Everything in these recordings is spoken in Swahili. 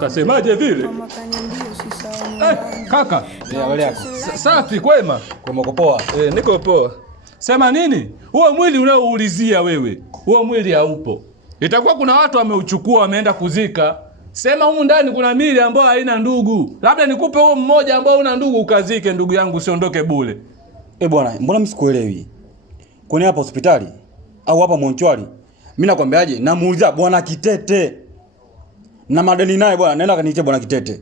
Kasemaje vile? Kaka. Safi kwema? Kwema poa. Niko poa. Sema nini? Huo mwili unaoulizia wewe, huo mwili haupo. Itakuwa kuna watu wameuchukua wameenda kuzika. Sema humu ndani kuna mili ambayo haina ndugu. Labda nikupe huo mmoja ambao una ndugu ukazike, ndugu yangu, usiondoke bure. Bwana, mbona mimi sikuelewi? Kwani hapa hospitali au hapa monchwari? Mimi nakwambiaje? Namuuliza bwana Kitete. Na madeni naye bwana, naenda kaniite bwana Kitete.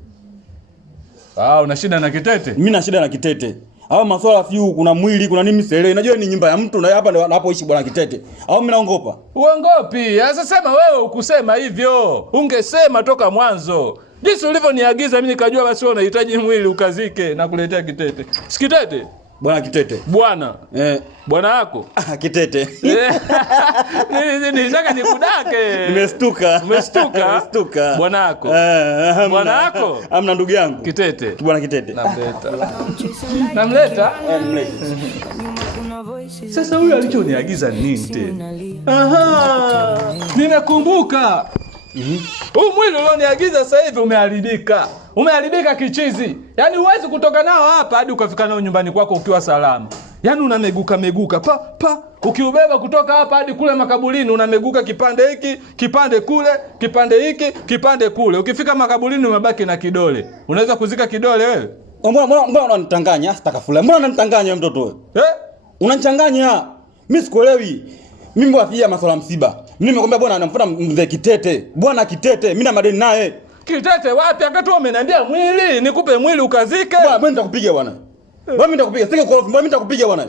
Una shida na Kitete? Mimi na shida na Kitete. Hao masuala fiu kuna mwili, kuna nini sele. Unajua ni nyumba ya mtu na hapa ndio anapoishi bwana Kitete. Au mimi naongopa? Uongopi. Sasa sema wewe ukusema hivyo. Ungesema toka mwanzo. Jinsi ulivyoniagiza mimi nikajua basi wewe unahitaji mwili ukazike na kuletea Kitete. Si Kitete? Bwana Kitete. Bwana. Bwana yako? Kitete. Nitaka nikudake. Nimestuka. Umestuka? Nimestuka. Bwana yako? Bwana yako? Amna ndugu yangu. Kitete. Bwana Kitete. Namleta? Namleta. Sasa huyu alichoniagiza nini tena? Nimekumbuka. Huu mwili ulioniagiza sasa hivi umeharibika. Umeharibika kichizi. Yaani huwezi kutoka nao hapa hadi ukafika nao nyumbani kwako ukiwa salama. Yaani unameguka pa. Ukiubeba kutoka hapa hadi kule makaburini unameguka kipande hiki, kipande kule, kipande hiki, kipande kule. Ukifika makaburini umebaki na kidole. Unaweza kuzika kidole wewe? Mbona unanitanganya? Astaghfirullah. Mbona unanitanganya mtoto wewe? Unanichanganya. Mimi sikuelewi. Mimi mbona masuala msiba. Mimi nimekwambia bwana anamfuata mzee Kitete. Bwana Kitete, mimi na madeni naye. Kitete wapi? Akati wewe umeniambia mwili, nikupe mwili ukazike. Bwana mimi nitakupiga bwana. Bwana mimi nitakupiga. Sike kwa mimi nitakupiga bwana.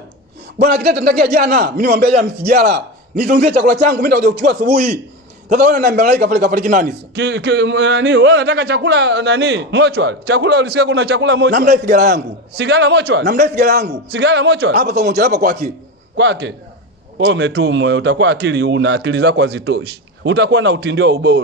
Bwana Kitete nitakia jana. Mimi nimwambia jana msijala. Nitunzie chakula changu mimi nitakuja kuchukua asubuhi. Sasa wewe unaniambia malaika pale kafariki nani sasa? Nani? Wewe unataka chakula nani? Mochwali. Chakula ulisikia kuna chakula mochwali. Namdai sigara yangu. Sigara mochwali? Namdai sigara yangu. Sigara mochwali? Hapa sio mochwali, hapa kwake. Kwake. Wewe umetumwa, utakuwa akili zako hazitoshi. Utakuwa na utindio ubora.